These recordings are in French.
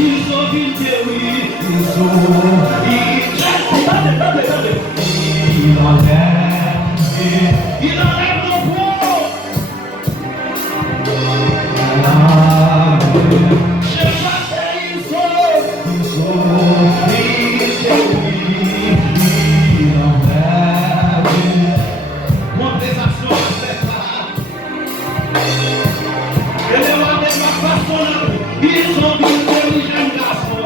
ils ont vu que oui, ils ont. Il enlève nos poids. Je passais, ils ont vu que oui, il enlève. Montre les actions, c'est ça. Et les rois de ma façon, ils ont vu que oui, j'aime garçon.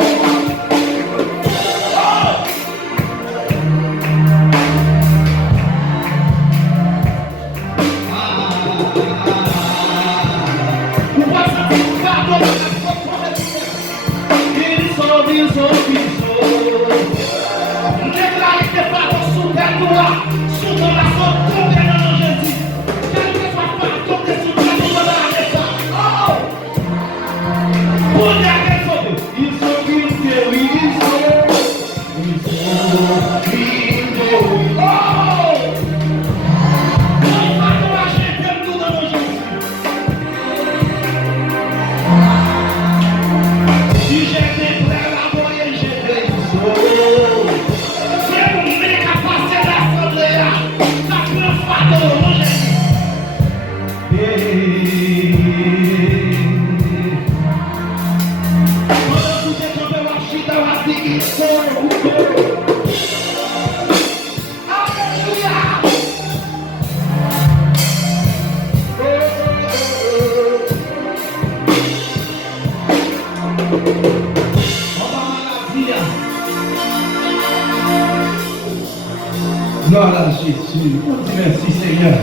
Gloire à Jésus. On dit merci Seigneur.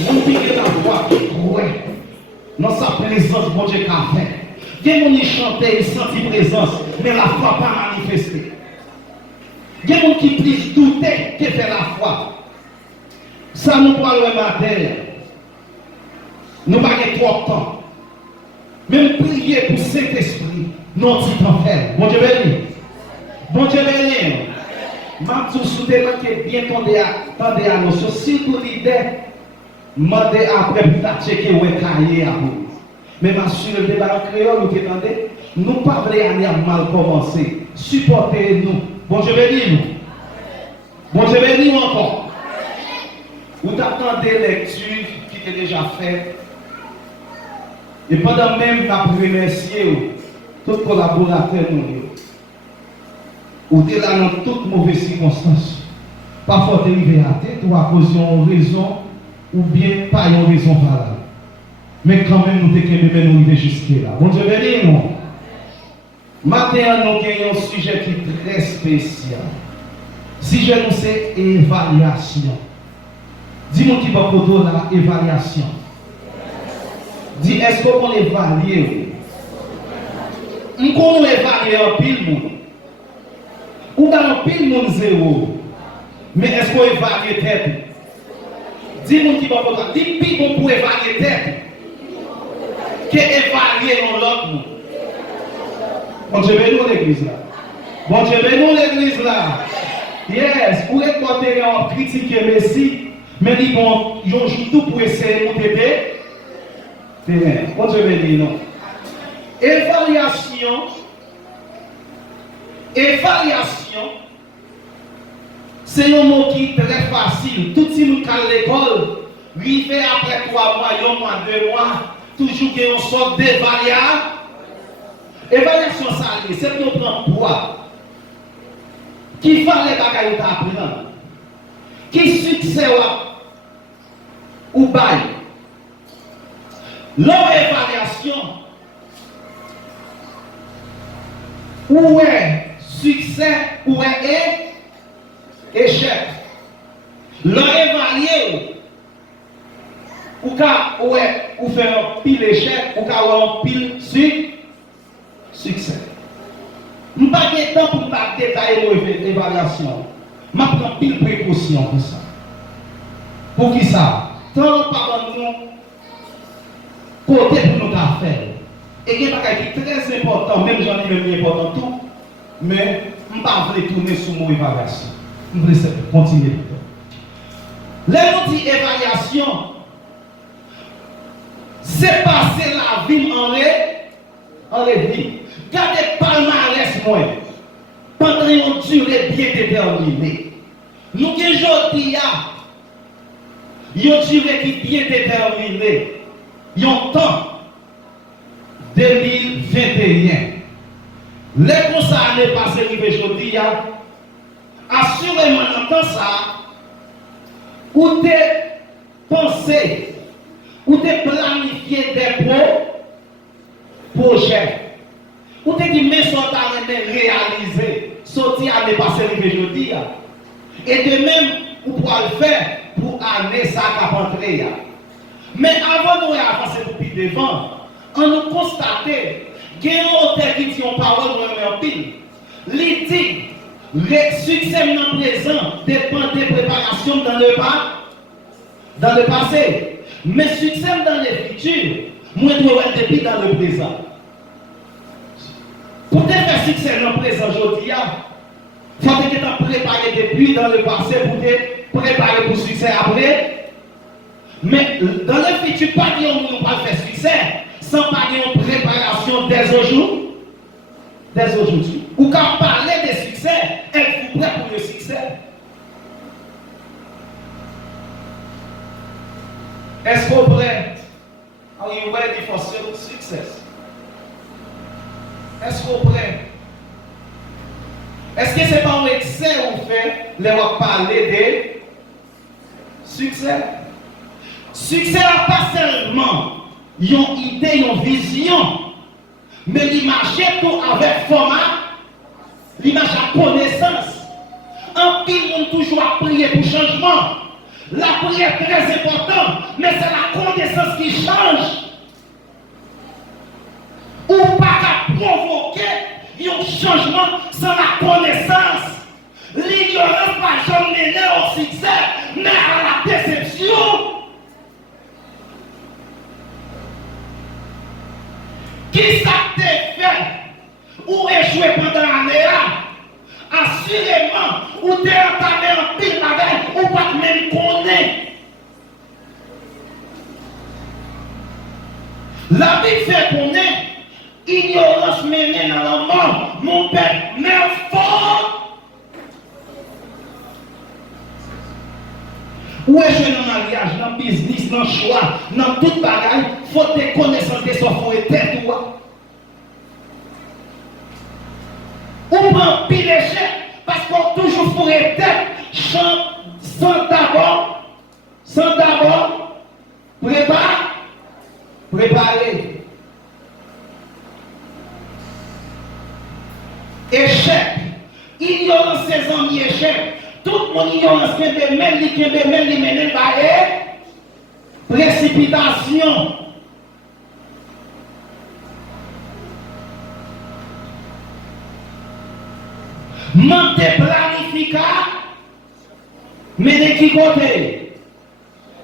Mon piqué la voix qui courait dans sa présence, mon Dieu qu'a fait. Dès qu'on y chantait, il sentit présence, mais la foi pas manifestée. Dès qu'on qui plus douter que fait la foi. Ça nous parle le matin. Nous n'avons pas trop de temps. Même prier pour Saint-Esprit, non, tu t'en fais. Bon Dieu béni. Bon Dieu béni. Ma tout souterrain qui est bien tendé à nous. Si tout l'idée, demandez après pour t'acheter où est cahier à vous. Mais ma sur le débat en créole, vous entendez, nous pas voulons mal commencer. Supportez-nous. Bon Dieu béni nous. Bon Dieu béni nous encore. Vous attendez lecture qui est déjà faite. Et pendant même la remercier tous les collaborateurs nous. Ou êtes là dans toutes mauvaises circonstances. Parfois, tu es arrivé à tête ou à cause d'une raison ou bien pas une raison valable. Mais quand même, nous devons nous arriver jusqu'à là. Bon Dieu béni nous. Maintenant, nous avons un sujet qui est très spécial. Sujet nous c'est évaluation. Dis-moi qui va pour la évaluation. Dis, est-ce qu'on évalue? Nous pouvons évaluer un pile monde. Ou dans un pile monde zéro. Mais est-ce qu'on évalue tête? Dis-moi qui va pour toi. Dis, puis on peut évaluer tête. Que évaluer dans l'autre monde. Bon Dieu bénis l'église là. Bon Dieu bénis l'église là. Yes, vous êtes porté en critiquer Messi, mais dit bon, ils ont tout pour essayer de t'aider. Bon Dieu bénis non. Évaluation, c'est un mot qui est très facile. Tout le monde à l'école, arrivé après 3 mois, 1 mois, 2 mois, toujours qu'il y a une sorte d'évaluation. Évaluation, c'est pour prendre poids. Qui fallait bagaille apprendre? Qui succès ou bail? L'évaluation, où est succès, où est échec? L'évaluer, ou faire un pile échec, ou un pile succès. Je ne vais pas de temps pour détailler l'évaluation. Je vais prendre pile précaution pour ça. Pour qui ça? Tant par nous, côté pour nous faire. Et il y a des choses très importantes, même j'en ai même important tout, mais je ne vais pas tourner sur mon évaluation. Je vais continuer. L'outil évaluation, c'est passer la vie en revenu. Gardez palmarès moi. Pendant une durée bien déterminée. Nous qui aujourd'hui, une durée qui est bien déterminée. Il y a un temps 2021. Les constats n'est pas arrivé aujourd'hui. Assurément, dans temps ça, où tu pensé, où tu planifié des projets, où tu dit, mais ça t'a réalisé, sorti à ne pas arriver aujourd'hui. Et de même, vous pouvez le faire pour année ça qui a rentré. Mais avant de avancer depuis devant, on nous constate qu'il y a un auteur qui dit en parole de pile. Il dit, le succès dans le présent dépend des préparations dans le passé. Mais le succès dans le futur, moi je dois être depuis dans le présent. Pour te faire succès dans le présent aujourd'hui, il faut que tu te prépares depuis dans le passé pour te préparer pour le succès après. Mais dans le futur, pas dire qu'on ne va pas faire succès sans parler de préparation dès aujourd'hui. Ou quand parler de succès, êtes-vous prêt pour le succès? Est-ce que vous êtes prêt? Are you ready for success? Est-ce que vous êtes prêt? Est-ce que ce n'est pas un excès où fait les parler de succès? Succès n'est pas seulement une idée, une vision, mais l'image tout avec format, l'image à connaissance. En pile, on toujours à prier pour changement. La prière est très importante, mais c'est la connaissance qui change. Ou pas qu'à provoquer un changement sans la connaissance. L'ignorance va jamais mener au succès, mais à la déception. Qui ça t'a fait ou échoué pendant l'année? Assurément, ou t'es entamé en pile avec, ou pas même connaître. La vie fait connaître, ignorance menée dans la mort, mon père, mais fort. Ou échoué dans le mariage, dans le business, dans le choix, dans toute bagaille, il faut des connaissances de son fond et tête. Ou prend pile échec parce qu'on toujours pourrait tête sans d'abord préparer. Échec. Ignorance ses amis échec. Tout le monde ignorance qui est même les mener par précipitation. Manque de planification, mais de qui côté?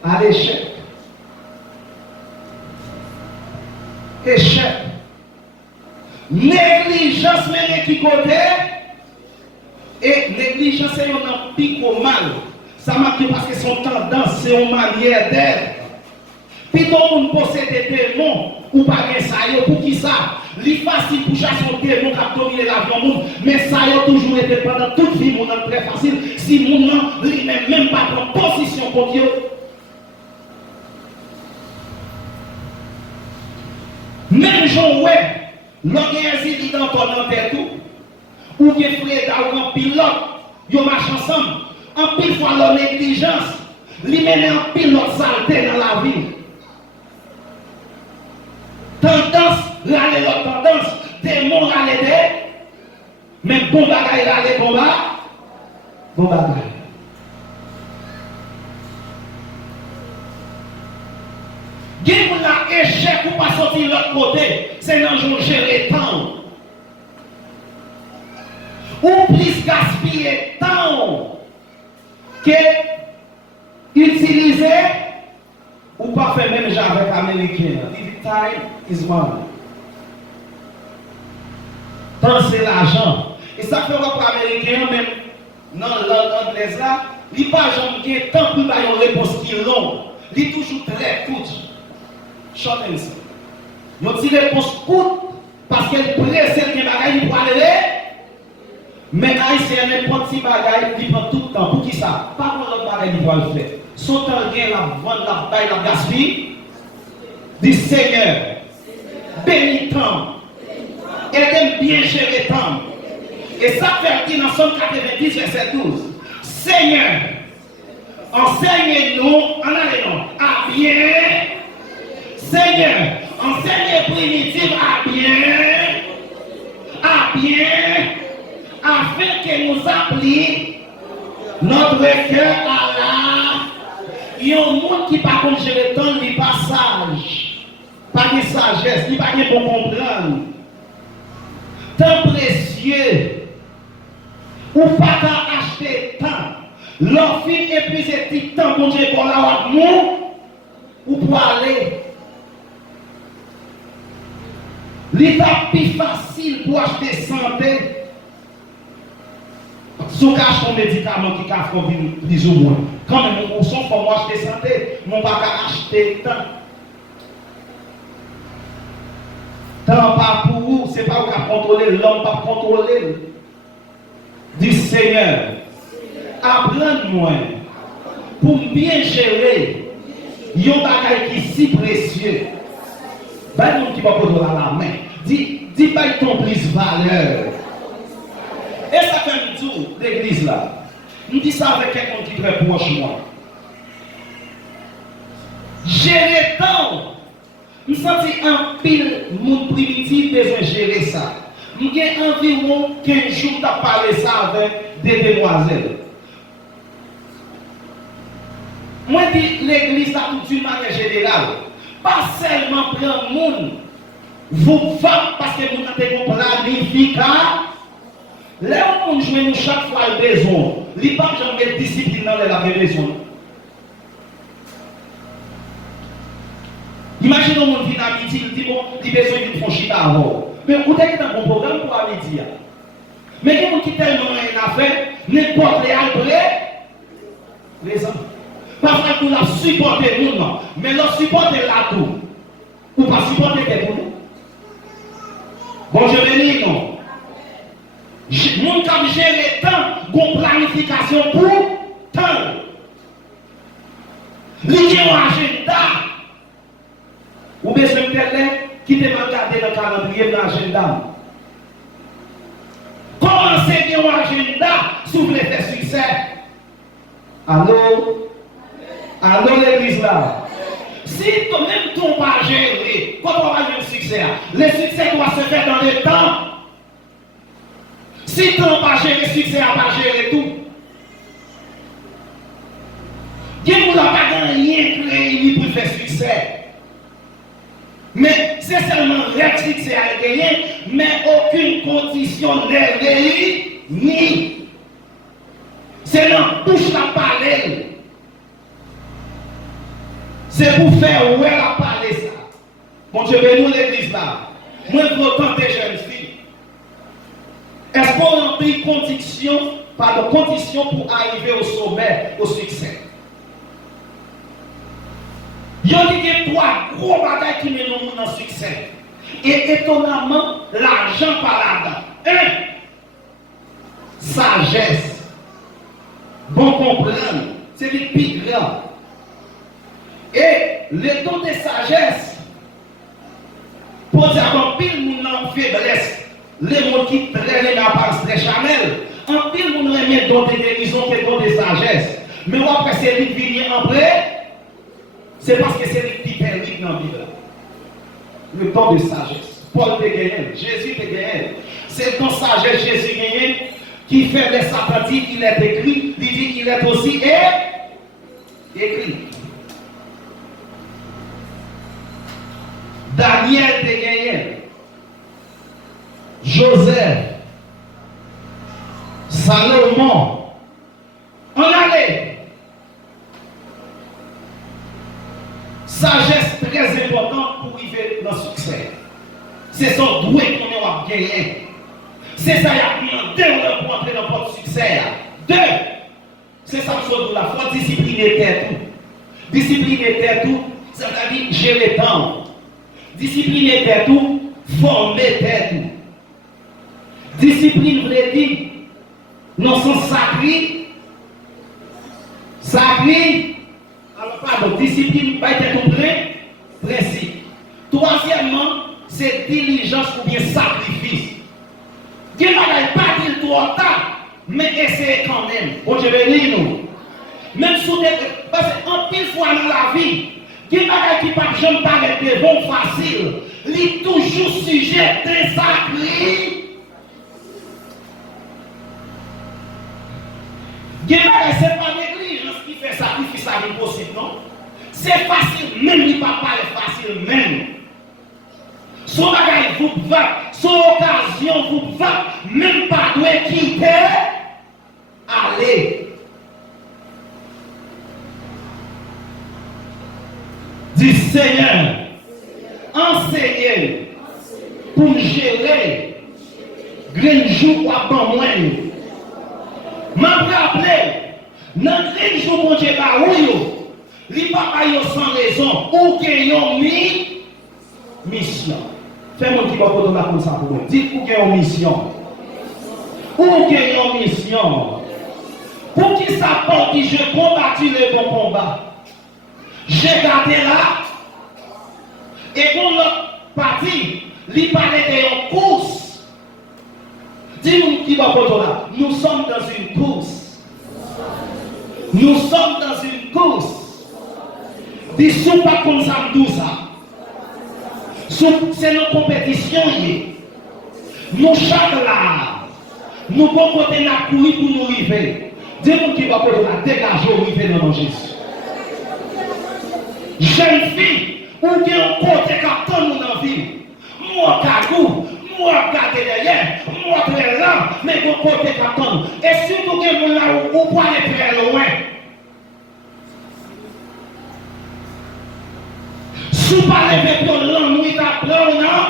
À l'échec. Échec. Négligence, mais de qui côté? Et négligence, c'est un pic au mal. Ça marque parce que son tendance, c'est une manière d'être. Puis tout le monde possède des démons, ou pas bien ça, pour qui ça? C'est facile pour chasser un démon qui a dominé l'avion, mais ça a toujours été pendant toute vie, mon très facile. Si mon nom, il n'est même pas en position pour Dieu. Même Jean, ouais, l'organisme dans ton tête tout, ou bien frère ou un pilote, ils marchent ensemble. En pile fois leur négligence, ils mènent en pilote saleté dans la vie. Tendance, râler l'autre tendance, démon râler des, mais bon bagaille râler bon bagaille. Qui vous a échec ou pas sortir de l'autre côté, c'est dans le gérer temps. Ou plus gaspiller temps que utiliser ou pas faire même genre avec Américain. Time is money. Temps c'est l'argent. Et ça fait voir pour Américain même dans langue anglaise là, il n'y a pas jamais temps pour avoir une réponse qui est longue. Il est toujours très court. Short answer. Donc si réponse courte, parce parce qu'elle presse des bagailles pour aller. Mais haïtien n'importe si bagaille, il prend tout le temps. Pour qui ça? Pas pour l'autre bagaille il va le faire. Son temps gain la vente, la baille, la gaspille. Dit Seigneur, bénis temps. Aide bien gérer temps. Et ça fait dire dans Somme 90, verset 12. Seigneur, enseigne-nous, en allant à bien. Seigneur, enseigne primitive à bien, afin que nous applique notre cœur à la. Il y a un monde qui par contre gérer le temps, il pas sage, pas de sagesse, il pas de bon comprendre. Temps précieux, ou pas qu'à acheter temps. Leur fille épuisé petit temps pour Dieu pour la nous, ou pour aller. L'étape plus facile pour acheter santé. Sous cache ton médicament qui a fait plus ou moins. Quand même, on s'en pour moi acheter santé, on va pas acheter temps. Temps pas pour vous, c'est pas vous qui contrôler l'homme, pas contrôler. Dis Seigneur, apprends-moi pour bien gérer un bagage qui est si précieux. Ben, nous qui va poser la main. Dis pas ton plus valeur. Et ça fait un tour, l'église là. Nous disons ça avec quelqu'un qui est très proche de moi. Gérer temps. Nous sentons un pile monde primitif besoin de gérer ça. Nous avons environ 15 jours de parler ça avec des demoiselles. Moi, je dis l'église là d'une manière générale. Pas seulement prendre le monde. Vous faites parce que vous avez planifié. Là où on joue chaque fois le besoin, il n'y a pas de discipline dans la besoin. Imaginez un monde qui vient à midi, il dit bon, il a besoin d'une franchise avant. Mais vous avez un bon programme pour à midi. Mais il y a des gens qui tellement rien à faire, n'importe les après, les hommes. Parfois, vous la supportez nous, non. Mais la supportez là tout. Ou pas supporter des gens. Bon, je bénis, non. Mon cap gérer le temps, une planification pour temps. Il y a un agenda. Ou bien c'est quelqu'un qui te va garder le calendrier de l'agenda. Comment c'est un agenda si vous voulez faire succès? Allô? Allô l'église là? Si toi-même tu n'as pas géré, quand on va gérer le succès, le succès doit se faire dans le temps. Si tu n'as pas géré le succès, tu n'as pas géré tout. Dieu ne l'a pas gagné créé pour faire succès. Mais c'est seulement le succès à gagner, mais aucune condition n'est réunie. C'est dans bouche la parler. C'est pour faire où elle a parlé ça. Bon Dieu, nous l'église là. Moi, je veux tenter jeunes filles. Est-ce qu'on remplit conditions pour arriver au sommet, au succès? Il y a trois gros bagages qui mènent dans le succès. Et étonnamment, l'argent par là-dedans. Un, sagesse. Bon comprendre. C'est le plus grand. Et le don de sagesse, pour dire qu'en pile, nous n'avons faiblesse. Les mots qui traînent la passe très chamel. En pile, nous n'avons don de guérison que don de sagesse. Mais après, c'est lui qui vient en prêt. C'est parce que c'est lui qui permet dans la Bible. Le don de sagesse. Paul te gagne, Jésus te gagne. C'est dans sagesse Jésus gagne qui fait les sabbatiques, il est écrit, il dit qu'il est aussi écrit. Daniel te gagne. Joseph. Salomon. On allait. Sagesse très importante pour arriver dans le succès. C'est son doué qu'on a gagné. C'est ça qui a demandé pour entrer dans votre succès. Deux, c'est ça que nous la foi discipliner tête tout. Discipliner tête tout, ça veut dire gérer le temps. Discipliner tête tout, former tête. Discipline veut dire, non sens sacré, alors pardon, discipline va être tout principe. Troisièmement, c'est diligence ou bien sacrifice. Dieu n'a pas dit trop tard, mais essayez quand même. Bon, je vais lire nous. Même sous des. Parce qu'en pile fois dans la vie, Dieu n'a qui pas jamais parler de bon facile. Il est toujours sujet très sacré. Dieu n'a c'est pas négligence qui fait sacrifice à l'impossible, non? C'est facile, même il ne va pas être facile, même. Son bagage vous va, son occasion vous va, même pas doit quitter, allez. Dis Seigneur, enseignez pour me gérer, grand jour à bon moins. M'a rappelé, dans grand jour mon Dieu ba ou li papa yo sans raison, ou que yo mission. Fais-moi qui va pour la comme ça pour moi. Dites pour qu'il y ait une mission. Pour qu'il y ait une mission. Pour qui ça porte, je combattu le bon combat. J'ai gardé là. Et pour l'autre partie, il parlait de course. Dis-nous qui va pour là. Nous sommes dans une course. Nous sommes dans une course. Dis-nous pas comme ça, tout ça. C'est nos compétitions. Nous chaque là, nous pouvons côté la couille pour nous arriver. Dis-nous qui va pour la dégager au arriver dans nos Jésus. Jeune fille, ou bien on côté quand on nous dans vie. Moi cagou, moi garder derrière, moi très lent, mais on côté quand on. Et surtout que nous là où pour aller très loin. Si pas lever pour l'ennui d'apprendre, non?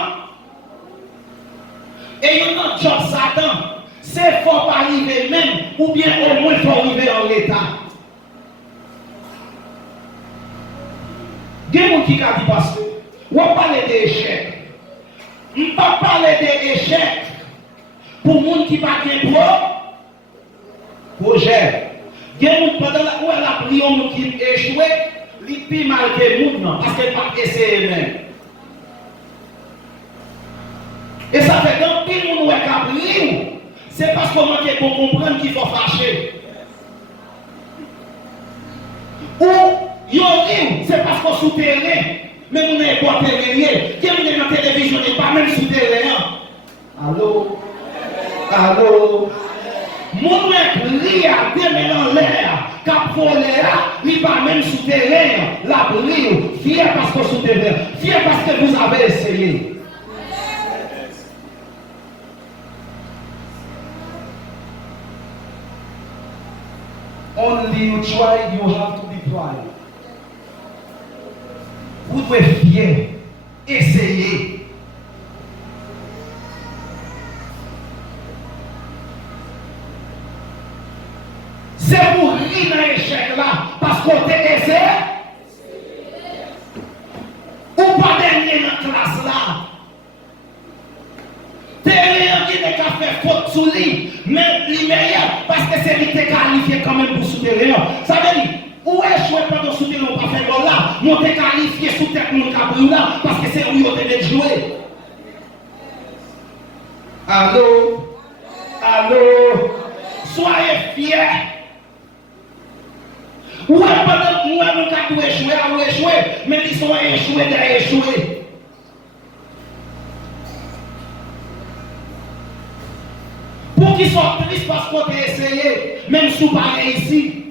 Et notre job Satan, c'est fort pas arriver même, ou bien au moins faut arriver en l'état. Il y a des gens qui a dit parce que, on parle d'échecs. On ne peut pas parler d'échecs pour les gens qui ne sont pas projet. Il y a des gens pendant la prière qui échoué. Il est plus mal que les gens parce qu'ils n'ont pas essayé même. Et ça fait que pile de gens qui ont c'est parce qu'on manque pour comprendre qu'il faut fâcher. Ou c'est parce qu'on souterrain, mais nous n'avons pas terrain. Qui est dans la télévision n'est pas même souterrain. Allô? Allô? Mon crie à démêler en l'air, cap volé là, il va même souterrain, la brille, fier parce que souterrain, fier parce que vous avez essayé. Only you try, you have to deploy. Vous devez fier, essayer. C'est pour rire dans l'échec là, parce qu'on t'a essayé. Ou pas dernier dans la classe là. Dernier qui n'a qu'à faire faute sous lui, mais lui meilleur, parce que c'est lui qui est qualifié quand même pour souterrain. Ça veut dire, où échouer pendant souterrain, on va faire goal là, nous t'es qualifié sous tête mon cabri là, parce que c'est où on t'a joué. Allô? Allô? Soyez fiers. Ou pendant nous avons qu'à échouer, mais ils sont échoués derrière échoués. Pour qu'ils soient tristes parce qu'on a essayé, même si on n'a pas réussi.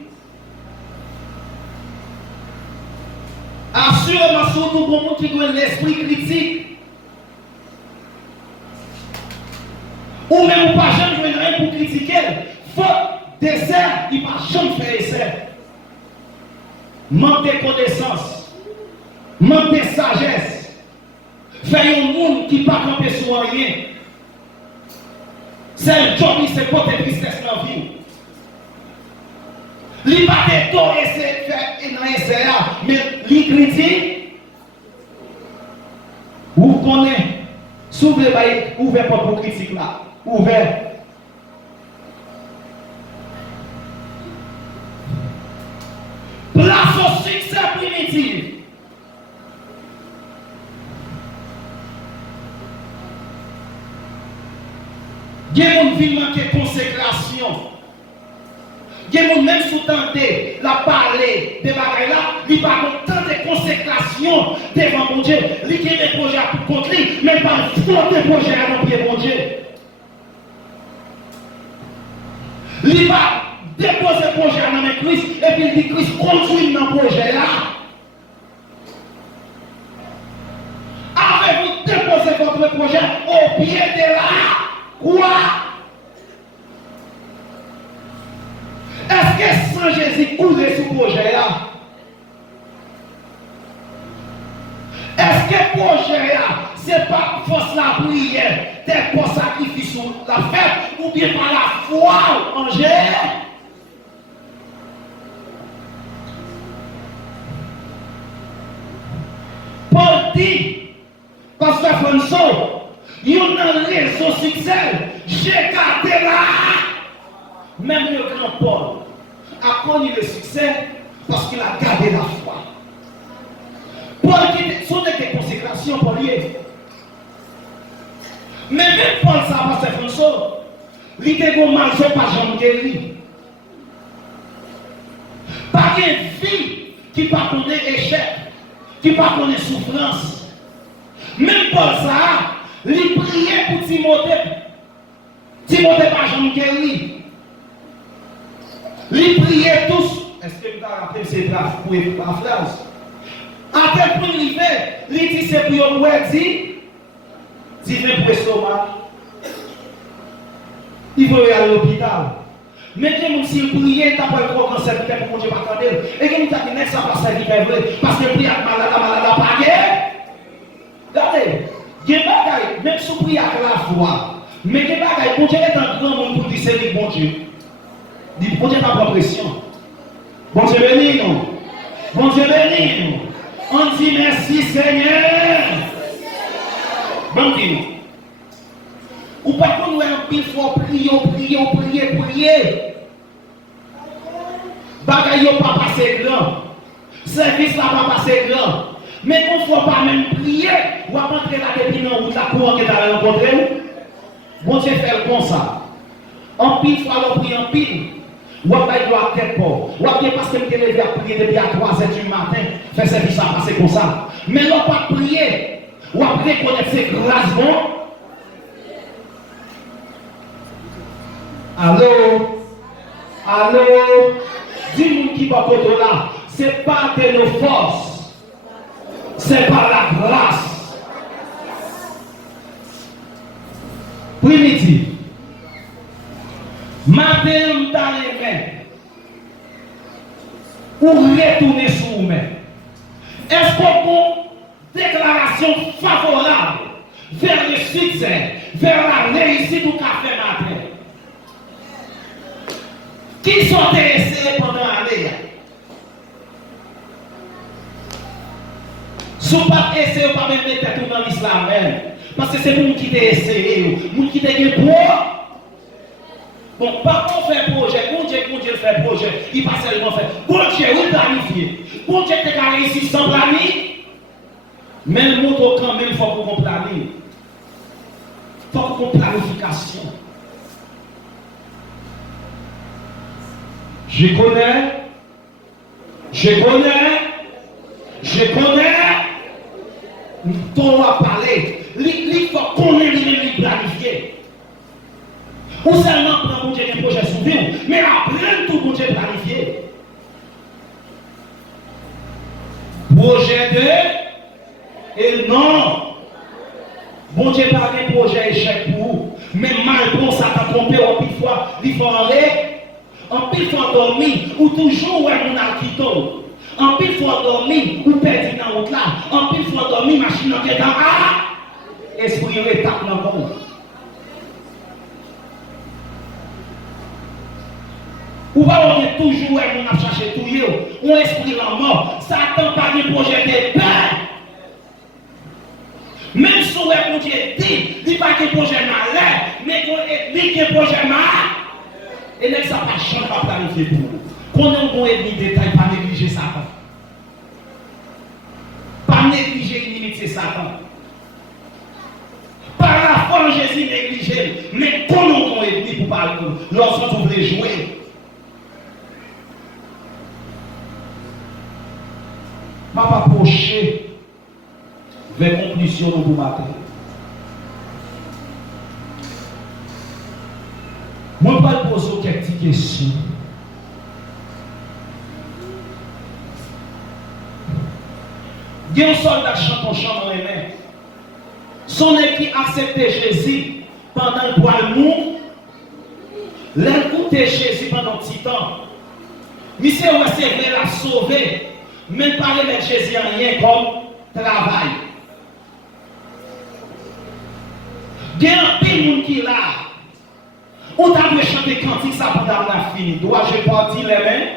Assurément, surtout pour nous qui ont l'esprit critique. Ou même pas jamais jouer rien pour critiquer. Faute d'essai, il ne va jamais faire essai. Manque de connaissance, manque de sagesse. Faire un monde qui ne peut pas camper sur rien. C'est un job qui se porte tristesse dans la vie. Il n'a pas de temps essayer de faire un mais il critique. Vous connaissez S'ouvre bail ouvert pour critique là. Ouvert. Place au succès primitif. Il y a une vie manquée de consécration. Il y a une même sous-tenté la parler de bagaille là, il pas tant de consécration devant mon Dieu. Il y a des projets à tout contre lui, mais pas frotter projet à mon pied mon Dieu. Il va déposer projet à notre Christ et puis il dit Christ conduit dans le projet là. Avez-vous déposé votre projet au pied de là? Quoi? Est-ce que sans Jésus couler sous le projet là? Est-ce que le projet là, c'est pas force la prière, c'est pour sacrifice ou la fête, ou bien par la foi en Jésus? Paul dit, parce que François, il y a un réseau succès, j'ai gardé là. Même le grand Paul a connu le succès parce qu'il a gardé la foi. Paul qui sont des consécrations pour lui. Mais même Paul, ça va se François, il était bon mal, c'est pas Jean guéri. Pas de vie qui ne connaît pas échec, qui ne connaît pas souffrance. Même Paul, ça, il priait pour Timothée. Timothée pas Jean guéri. Ils priaient tous. Est-ce que vous avez rappelé ces phrases pour la phrase? À quel point il fait? Il dit c'est pour vous dire, il fait pour l'estomac. Il faut aller à l'hôpital. Mais quand si vous priez, t'as pas trop cancer pour que Dieu pas attendre. Et quand vous avez dit ça passe à l'hiver vrai, parce que prier malade à paguer. Regardez, il y a des bagailles, même si vous priez avec la foi, mais il y a des bagailles, bon Dieu est un grand monde pour discerner bon Dieu. Dit, bon Dieu n'a pas pression. Bon Dieu béni nous. Bon Dieu béni nous. On dit merci Seigneur. Bon Dieu. Ou pas qu'on nous un pile faut prier. Bagaille pas passer grand. Service là pas passer grand. Mais qu'on faut pas même prier, ou à rentrer là depuis dans route la cour que tu as rencontré. Bon Dieu fait comme ça. En pile fois on prie en pile. Ou à bailler à tête pour. Ou à bien parce que je me levé à prier depuis à 3h du matin, faire service à passer comme ça. Mais l'on pas prier. Ou à reconnaître ses grâces bon. Allô? Allô? Dis-nous qui va côté là. C'est pas de nos forces. C'est par la grâce. Primitif. Matin, dans les mains. Ou retourner sur vous-même. Est-ce qu'on déclaration favorable vers le succès, vers la réussite du café matin? Qui sont intéressés pendant l'année? Si vous ne pas essayer, vous ne pas même mettre dans l'islam même. Parce que c'est vous qui t'es essayé, vous qui t'es pour. Bon, pas qu'on fait projet, bon Dieu fait projet, il pas seulement fait. Bon Dieu, il planifie. Bon Dieu, tu as réussi sans planifier. Mais le mot quand même, il faut qu'on planifie. Il faut qu'on planification. Je connais. Ton à parler. Il faut qu'on ait lui planifier. Ou seulement pour mon Dieu un projet sous vie, mais après tout mon Dieu planifié. Projet de et non. Bon Dieu pas un projet échec pour vous. Mais mal pour ça t'a trompé en pile fois, il faut aller. En pile fois dormir, ou toujours ouais mon alquito. En pile fois dormir, ou perdu dans la route là. En pile fois dormir, machine en dans ah! Esprit rétape dans le monde. Ou va on est toujours où on a cherché tout yo, on esprit la mort, Satan pas de projet de paix. Même si on Dieu dit, il n'y a pas de projet malin, mais qu'on ethnie qui est projet malin. Et là, ça n'a pas changé, pas planifier pour nous. Qu'on ait un bon ethnie détail, pas négliger Satan. Pas négliger l'inimité Satan. Par la foi en Jésus négligé, mais comment on est dit pour parler lorsqu'on voulait jouer. Je ne vais pas approcher vers conclusion pour matin. Je ne vais pas poser quelques questions. Il y a un soldat qui chante dans les mains. Son équipe acceptait Jésus pendant le poil mou. L'écouter Jésus pendant un petit temps. Mais c'est où c'est la sauver. Même pas remettre Jésus en rien comme travail. Il y a un petit monde qui est là. On t'a dû chanter cantique ça pendant la fini. Dois-je partir les mains?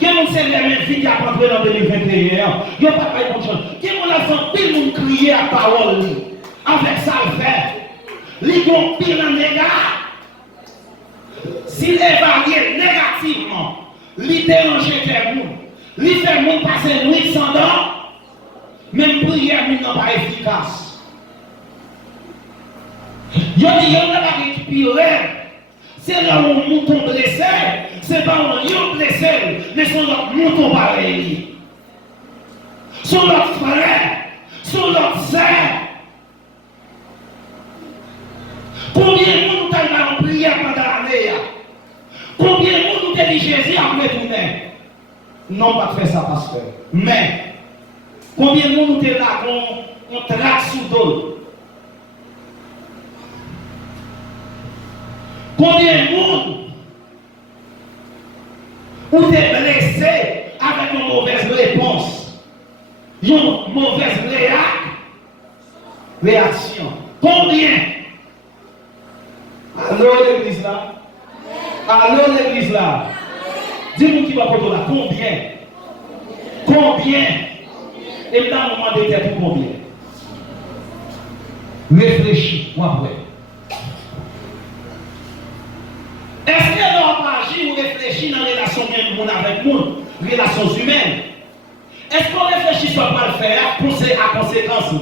Il y a un monde qui les mains vides qui a rentré dans 2021. Il n'y a pas de bonne chose. Il y a un enfant qui monde crier à parole. Avec ça le fait. Il y a un pire en négat. S'il évalue négativement, il dérange les monde. Il fait le monde passer une nuit sans dents. Même prière n'est pas efficace. Il y a des gens qui ont récupéré. C'est là où on mouton blessé. C'est pas où on blessé. Mais c'est notre mouton pareil. C'est notre frère. C'est notre sœur. Combien de monde nous avons prié pendant l'année? Combien de monde nous avons dit Jésus après tout? Non, pas faire ça, pasteur. Mais, combien de monde nous avons là qu'on traque sous dos? Combien de monde nous êtes blessé avec une mauvaise réponse? Une mauvaise réaction. Combien? Allô l'église là? Allô l'église là? Dis-moi qui va pour là. Combien? Combien? Et dans le moment de tête, combien? Réfléchis, moi après. Est-ce que l'on agit ou réfléchit dans la relation avec nous, relations humaines? Est-ce qu'on réfléchit sur quoi le faire à conséquences?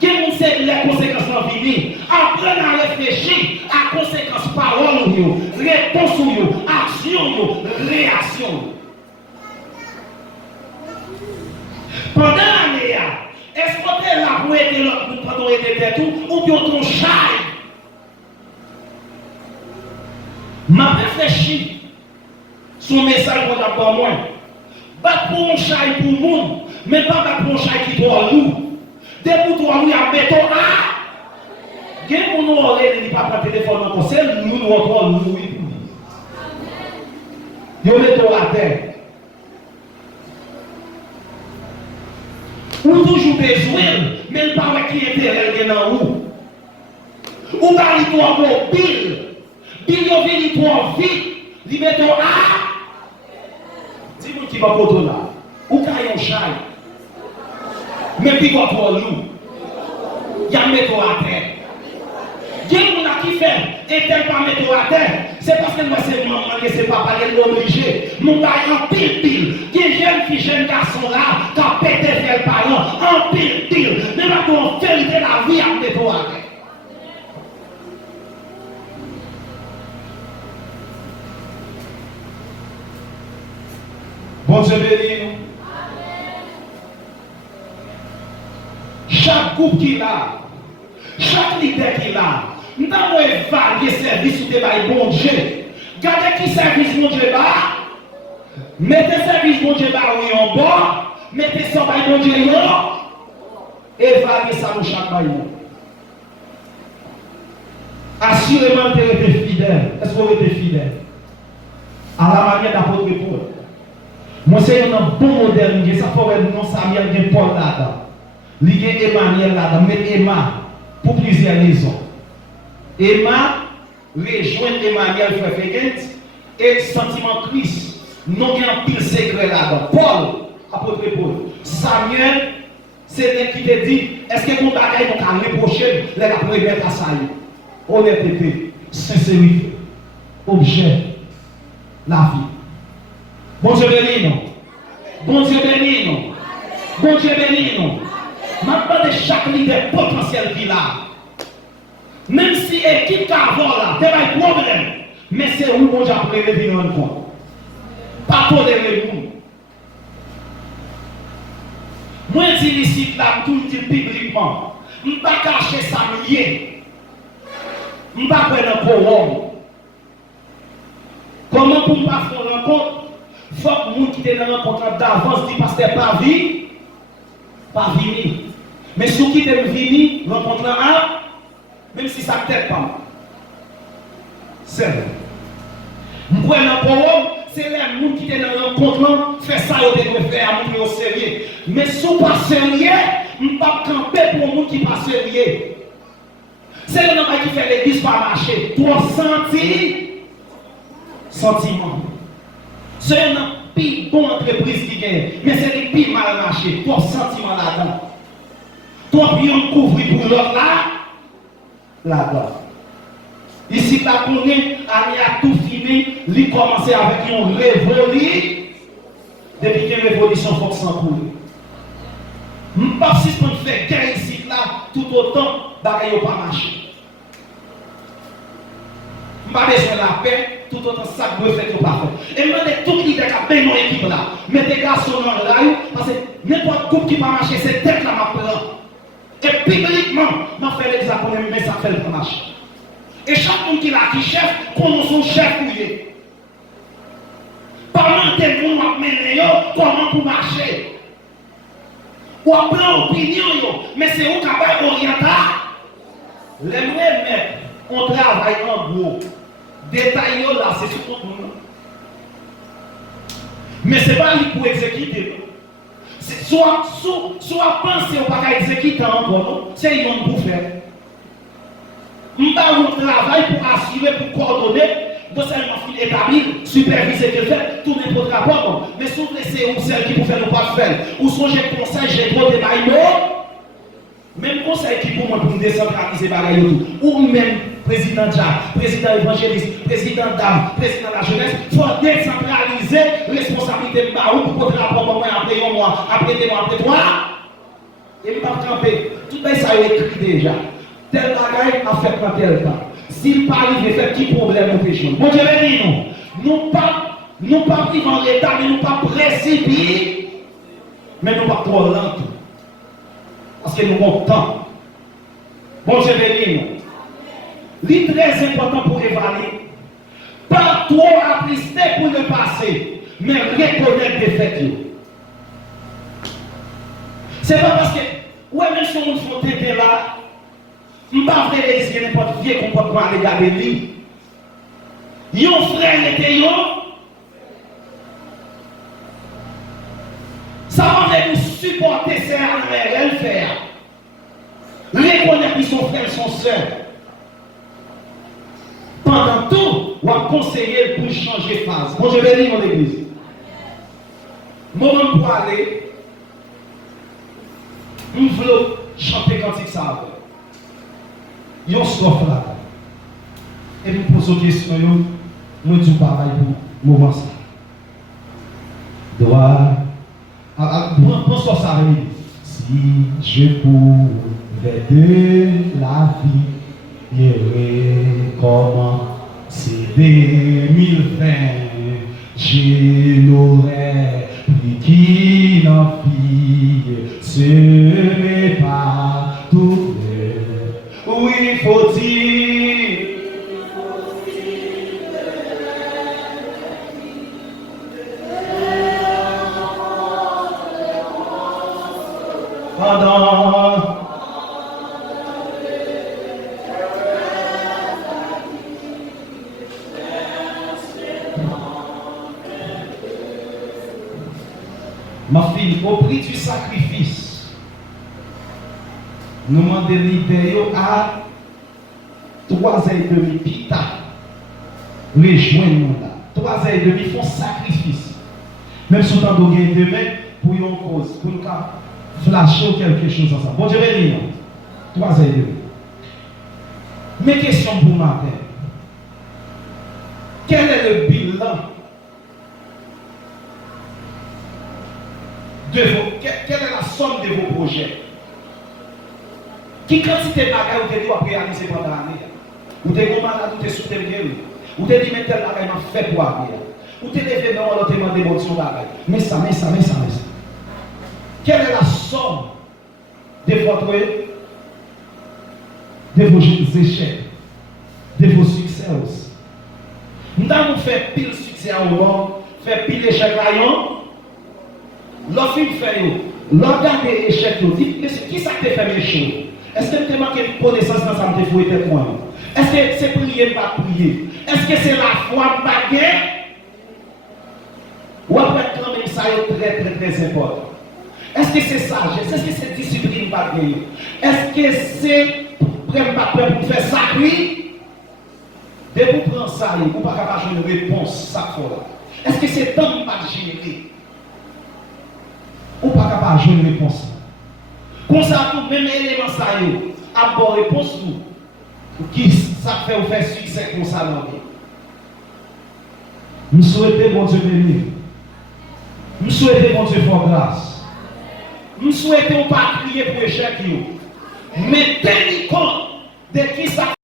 Les conséquences en vie, apprenez à réfléchir à conséquences paroles, réponses, actions, réactions. Pendant l'année, est-ce qu'on est là pour aider l'autre quand on est tête ou bien on chaille? M'a réfléchi sur le message qu'on a pour moi. Pas pour un chaille pour le monde, mais pas pour un chaille qui doit nous. Depuis toi, oui, à béton, ah! Quel monde aurait dit pas de téléphone encore, c'est nous, nous, nous, oui. Yo mettons à terre. Ou toujours besoin, mais pas qui est dans où. Ou pas les toi mobile. Bil yo vini toi vite, li mettons à. Dis-moi qui va pour toi là. Ou caillon chai. Mais puis quoi pour nous? Il y a mettre à terre. Il y a des gens qui fait et tel pas mettre à terre. C'est parce que moi c'est maman que c'est papa qui est obligé. Mon gars en pile. Il y a des jeunes filles, jeunes garçons là, qui ont pété les parents, en pile. Mais maintenant on fait la vie à mettre à terre. Bon Dieu béni nous. Chaque groupe qui est là, chaque leader qui est là, nous avons évalué service ou débat bon Dieu. Regardez qui service bon Dieu là. Mettez service bon Dieu là oui en bas. Mettez ça bon Dieu là. Évaluez ça pour chaque bail. Assurément vous avez été fidèle. Est-ce que vous avez été fidèle? À la manière d'apôtre Paul. Moi c'est un bon modèle. Ça pourrait non Samuel de Paul là-dedans. Il y a Emmanuel là, mais Emma, pour plusieurs raisons. Emma rejoint Emmanuel frère Féguet et sentiment Christ. Nous avons un pile secret là-dedans. Paul, apôtre Paul. Samuel, c'est lui qui te dit, Est-ce que mon bagage est à reprocher les la première à ça? Honnêteté, sincérité, objet, la vie. Bon Dieu béni nous. Bon Dieu béni nous. Bon Dieu béni nous. Maintenant de chaque leader potentiel qui a. Même si l'équipe qui a là, il y a un problème. Mais c'est où bon Dieu après lever en compte. Pas tolérer le monde. Moi, je dis ici, là, tout le temps publiquement. Je ne vais pas cacher ça, lié. Je ne vais pas prendre un problème. Comment pour ne pas faire une rencontre? Il faut que les gens qui sont dans la rencontre d'avance disent parce que pas vie, pas venir. Mais ceux qui sont venus, rencontre là, même si ça ne t'aide pas. C'est vrai. Je prends un problème. C'est les gens qui sont dans la rencontre, fait ça, ils doivent faire à mon au sérieux. Mais si vous pas sérieux, je ne vais pas camper pour les gens qui ne sont pas sérieux. C'est le nom qui fait l'église par marcher. Toi, sentiment. C'est un plus bon entreprise qui gagne, mais c'est le plus mal marché. Toi, sentiment là-dedans. Toi, puis on couvre pour l'autre là-dedans. Ici, la connaît, il a tout fini, il a commencé avec une révolution. Depuis qu'une révolution, il faut que ça coule. Je ne sais pas si on fait guerre ici, là, tout autant, il n'y a pas marché. Je n'ai pas besoin de la paix, tout autant ça que vous faites, pas fait. Et moi, tout qui est capable de l'équipe là, mettez garçons dans le live, parce que n'importe quoi qui ne pas marcher, c'est tête là, ma prend. Et publiquement, je fais l'examen, mais ça fait le marcher. Et chaque monde qui l'a qui chef, connaît son chef où il est. Pendant que le monde mené, comment pour marcher. Ou à prendre opinion, mais c'est où capable d'orienter. Les mêmes, on travaille en gros. Détail là, c'est sur tout le monde. Mais ce n'est pas lui pour exécuter. Soit penser ou pas exécuter encore, c'est lui pour faire. Nous avons un travail pour assurer, pour coordonner, donc c'est un fil établi, superviser ce qu'il fait, tout n'importe rapport. Mais si vous laissez ou celle qui vous fait ne pas faire, ou songez conseil, j'ai trop de même conseil qui pour moi pour décentraliser les tout, ou même président Jacques, président évangéliste, président dame, président de la jeunesse, il faut décentraliser responsabilité pour porter rapport pour moi après un mois, après 2 mois, après 3. Et ne pas camper. Tout ça est écrit déjà. Tel bagaille a fait dans tel temps. S'il pas arrive, fait qui problème nous péchons. Bon Dieu dit nous pas vivre en l'état, mais nous pas précipités, mais nous pas trop lents. Parce que nous avons temps. Bon Dieu béni nous. C'est très important pour évaluer. Pas trop applister pour le passé, mais reconnaître des faits. C'est pas parce que, ouais, même si on faut t'aider là, je ne vais pas faire n'importe qui comportement à l'égard de lui. Yon frère était yon. Ça va nous supporter, c'est à elle faire. Reconnaître qu'ils sont frères et sont sœurs. Pendant tout, on va conseiller pour changer de phase. Bon, je vais dire mon église. Moment pour aller, nous voulons chanter cantique ça. Yon soif là. Et nous posons une question, nous disons pareil pour moment ça. Doit. Pense ça, si je pouvais de la vie, et comment c'est 2020, je n'aurais plus qui n'en fit, ce n'est pas tout. Oui, faut-il. Pendant. Ma fille, au prix du sacrifice, nous demandons libérer à 3h30 pita. Rejoignez-nous là. 3h30 font sacrifice. Même si on a demain pour une cause, pour nous flasher quelque chose ensemble. Bon Dieu béni. 3 et 2. Mes questions pour matin. Quel est le bilan de vos, quelle est la somme de vos projets? Qui quantité de bagages vous avez réalisé pendant l'année? Vous avez malade, vous avez soutenu, vous avez dit mais tel bagage m'a fait pour arriver. Vous avez levé non, vous avez demandé bon son bagage. Mais ça. Quelle est la somme de vos échecs, de vos succès aussi? Nous avons fait pile succès à vous, fait pile échec à vous. L'offre fait l'on garde l'échec, dit qui ça te fait méchant? Est-ce que tu as manqué de connaissance dans ça te fouet tête moi? Est-ce que c'est prier pas prier? Est-ce que c'est la foi pas gain? Ou après quand même ça est très important. Est-ce que c'est sagesse? Est-ce que c'est discipline pas gain? Est-ce que c'est prendre pas peur pour faire ça oui? Dès que vous prenez ça, vous ne pouvez pas avoir une réponse ça fois. Est-ce que c'est temps pas gérer? Ou pas capable de jouer une réponse. Comme ça, tout même élément ça y a bonne réponse nous. Qui ça fait ou faire succès comme ça dans vie. Nous souhaitons bon Dieu béni. Nous souhaitons bon Dieu fort grâce. Nous souhaitons pas crier pour échec. Mais tenez compte de qui ça